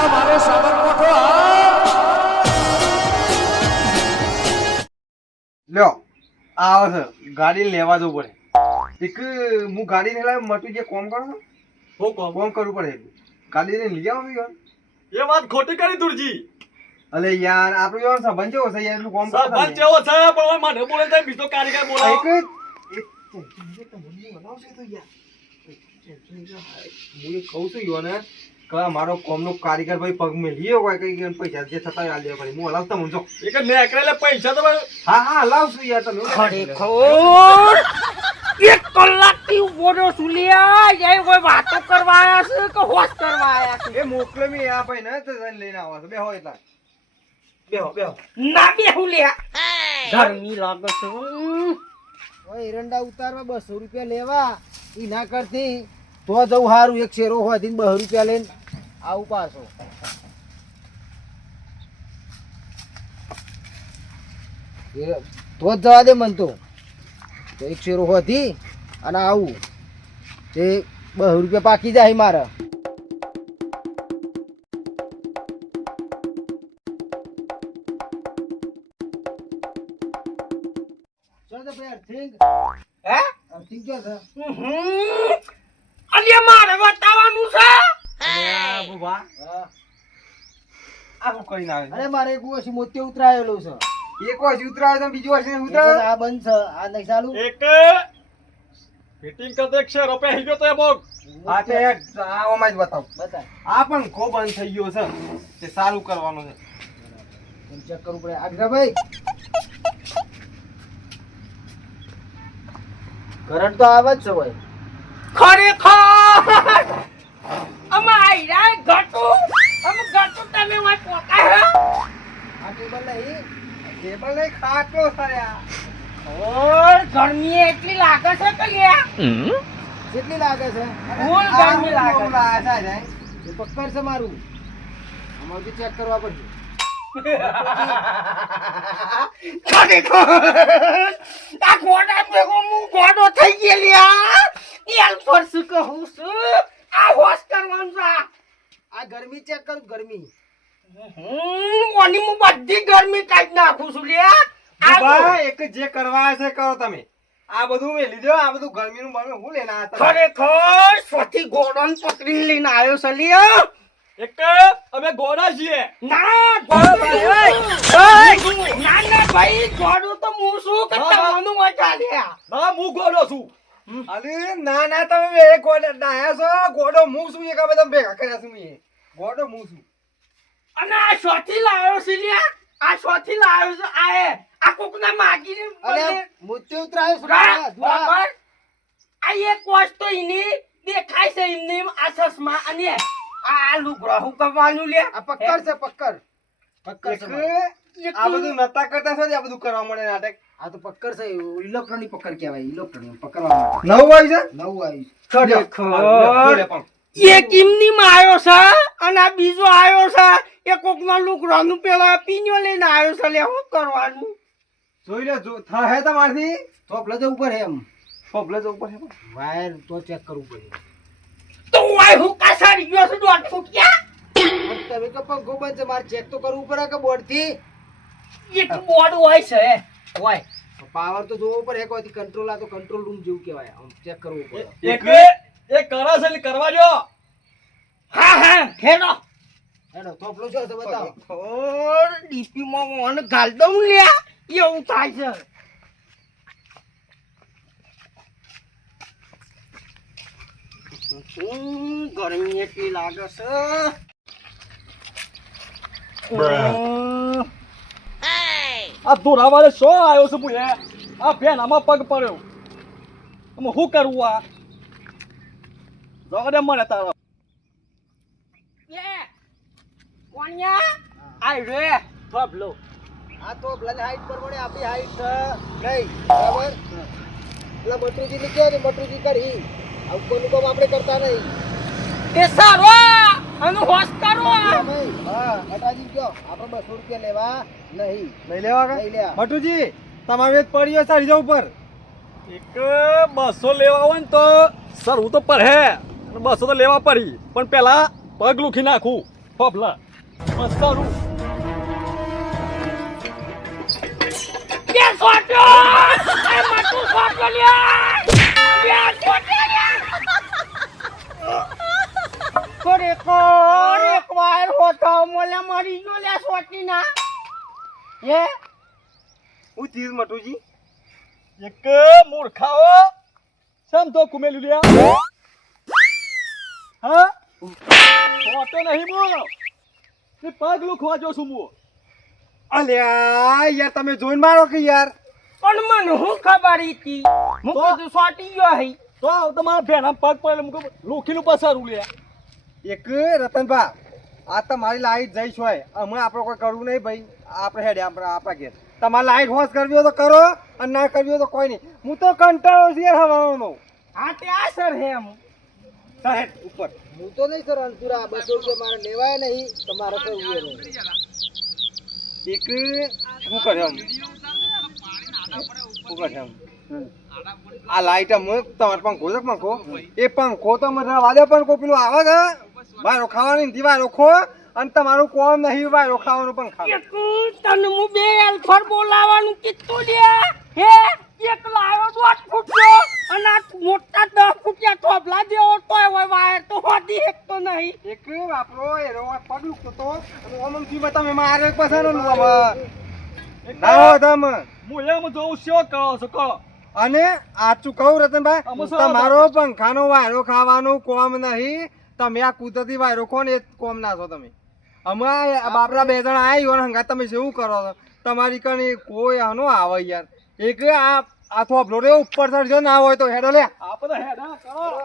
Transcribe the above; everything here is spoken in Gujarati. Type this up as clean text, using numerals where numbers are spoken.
આ મારો સાબરકોઠો લ્યો આવે છે ગાડી લેવા જવું પડે એક હું ગાડી ને લાવ મટુ જે કોમ કરો હું કોમ કોમ કરવું પડે ગાડી ને લઈ આવો યાર એ વાત ખોટી કરી દુરજી અલે યાર આપણું યાર સંબંધ જેવો છે યાર એટલું કોમ કરો સરપંચ જેવો છે પણ ઓય મને બોલે છે બીજો કારીગર બોલાવો એક હું કહું છું યોને કે મારો કોમનો કારીગર ભાઈ પગ મેલ્યો હોય કઈ પૈસા જે થતા હોય આ લેવા પડે હું હલાવતા હું જો એક નેકરેલે પૈસા તો હા હા હલાવશું યાર તમે ખરેખર એક કલાકથી ઉભો રહ્યો છું લ્યા એ કોઈ વાતો કરવા આયા છે કે હોશ કરવા આયા છે એ મોકલે મે આ ભાઈ ને તો લઈને આવો છો બેહો એટલા બેહો બેહો ના બેહું લ્યા ગરમી લાગે છે ઓય એરંડા ઉતારવા 200 રૂપિયા લેવા ઈ ના કરતી તો જવું હારું એક શેરો હોય થી 200 રૂપિયા લઈને આવું પાછો તો જ જવા દે મન તો એક શેરો હોતી અને આવું તે 200 રૂપિયા પાકી જાય મારે હે અર્થિંગ ક્યાં છે અલ્યા મારે બતાવવાનું છે અરે બુબા આ શું કરીને આવે અરે મારે એક વર્ષ મોતી ઉતરાયેલો છે એક વર્ષ ઉતરાવે તો બીજું વર્ષ એક ઉતરાવે આ બંધ છે આ નહીં ચાલુ એક ફિટિંગ કરતો 100 રૂપિયા હીજો તો એ બોગ હા તે આ ઓમાં જ બતાવ બતા આ પણ ખો બંધ થઈ ગયો છે તે સારું કરવાનું છે ચેક કરવું પડે આગરાભાઈ કરંટ તો આવે જ છે ભાઈ ખરેખર અમે આયરા ઘટુ અમે ઘટુ તમે વાય પોતા હે આ ટેબલ નહીં ટેબલ નહીં ખાટલો સર્યા ઓર ગરમી એટલી લાગે છે કે લ્યા કેટલી લાગે છે ફૂલ ગરમી લાગે છે. એ પક્કર છે મારું અમારું ચેક કરવા પડશે ખરેખર આ ગોડા ભેગો હું ગોડો થઈ ગયેલી એલ પર શું કહું છું આ હોશ કરવાનું છે આ ગરમી ચેક કરું ગરમી ઓની હું બધી ગરમી કાઢી નાખું છું લ્યા બુબા એક જે કરવા છે કરો તમે આ બધું મે લીધો આ બધું ગરમીનું બરમે હું લેના આ તમે ખરેખર સ્વથી ગોડન પકડીને લઈને આવ્યો છે લ્યા એક અમે ગોડા છીએ ના ગોડો ભાઈ ના ના ભાઈ ગોડો તો હું શું કે તમને મજા લ્યા ના હું ગોડો છું અરે ના ના તમે એક ગોડો ડાયા છો ગોડો હું છું એક અમે તમે ભેગા કર્યા છું મે ગોડો હું છું અને આ સ્વથી લાવ્યો છે લ્યા આ સ્વથી લાવ્યો છે આ કોકના માગીને અરે મોતી ઉતરાયો છે બરાબર આ એક વસ્તુ એની દેખાય છે એમને આ ચશ્મા અને આ લુગડો હું કરવાનું લે આ પક્કર છે પક્કર પક્કર છે મારું. આ બધું નતા કરતા છો આ બધું કરવા મળે નાટક આ તો પક્કર છે ઇલેક્ટ્રોનિક પક્કર કહેવાય ઇલેક્ટ્રોનિક પકડવા માટે નવું આવી છે નવું આવ્યું ખરેખર એક એમની માં આવ્યો છે અને આ બીજો આવ્યો છે એ કોકનો લુગડાનું પેલા પીન્યો લઈને આવ્યો છે લે શું કરવાનું જોઈ લે જો હે તમારથી થોપલે તો ઉપર હે એમ સોપલે જો ઉપર હે વાયર તો ચેક કરવું પડે તો વાય હું કાસારી ગયો છું 1.5 ફૂટિયા પણ તમે કે પંખો બંધ છે મારે ચેક તો કરવું પડે કે બોર્ડ થી એક બોર્ડ હોય છે હોય પાવર તો જોવો પડે એક વાથી કંટ્રોલ આ તો કંટ્રોલ રૂમ જેવું કહેવાય આમ ચેક કરવું પડે એક એ કરે છે એટલે કરવા જો હા હા હેલો હેડો થોપલો છો તો બતાવો ઓર ડીપી માં મને ગાલ દઉં લ્યા એવું થાય છે ગરમી એટલી લાગે છે આ ધોરાવાળે શો આવ્યો છે ભૂલે આ બેન આમાં પગ પડ્યો અમે શું કરવું આ જવા દે મને તારો એ કોણિયા આઈ રે થોપલો આ તો બ્લડ હાઈટ પર પડે આપણી હાઈટ છે નહીં બરાબર એટલે મટરુજી ની કે મટરુજી કરી આવું કોઈનું કામ આપણે કરતા નહીં તે સારો અને હોશ કરો ભાઈ હા અટાજી કયો આપણે 200 રૂપિયા લેવા નહીં લઈ લેવા લઈ લે મટુજી તમારે વેત પડ્યો છે રીઝો ઉપર એક 200 લેવા હોય ને તો સર હું તો પર હે 200 તો લેવા પડી પણ પેલા પગ લુખી નાખું થોભલા મસ્તરું કે સોટ્યો એ માટું સોટ્યો લ્યા કે સોટ્યો લ્યા ખરેખર એક વાર હોતો મોલે મરી ગયો લ્યા સોટી ના એ હું ચીજ મટુજી એક મૂર્ખાઓ સમ તો કુમેલું લ્યા હા ફોટો નહીં મો તે પગ લુખવા જો છું મો અલ્યા યાર તમે જોઈને મારો કે યાર પણ મને હું ખબર હતી હું કીધું સોટી ગયો હઈ તો તમારા ભેણા પગ પડે મુકો લોખીનું પસારું લ્યા એક રતનભા આ તમારી લાઈટ જઈશ હોય હમણાં આપણે કોઈ કરવું નહીં ભાઈ આપણે હેડે આપણા ઘેર તમારે લાઈટ હોશ કરવી હોય તો કરો અને ના કરવી હોય તો કોઈ નહીં હું તો કંટાળો છું યાર હવાનો હા તે આ સર હે એમ સાહેબ ઉપર હું તો નહીં સર પૂરા 200 રૂપિયા મારે લેવાય નહીં તમારે સર ઉભે નહીં એક શું કરે એમ શું કરે એમ આ લાઈટ આમ તમારે પંખો છે પંખો એ પંખો તો મને વાદે પંખો પેલું આવે કે વાયરો ખાવાની નથી વાયરો ખો અને તમારું કોમ નહીં વાયરો ખાવાનું પંખા એક તને હું બે એલ્ફર બોલાવાનું કીધું લે હે એક લાયો 8 ફૂટનો અને આ મોટા 10 ફૂટિયા થોભલા દેવો તોય હોય વાયર તો હોદી એક તો નહીં એક વાપરો એનો પગ લુકતો તો અને ઓમ થી તમે મારે પસાનો ના હો તમે હું એમ જોઉં શું કરો છો કહો અને આચું કહું રતનભાઈ આમાં શું તમારો પંખાનો વાયરો ખાવાનું કોમ નહીં તમે આ કુદરતી વાયરો ખો ને એ કોમ ના છો તમે હમણાં બાપરા 2 જણા આવ્યો ને હંગા તમે શું કરો છો તમારી કણી કોઈ આનો આવે યાર એક આ થોભલો રે ઉપર ચડજો ના હોય તો હેડો લે આપણે હેડા કરો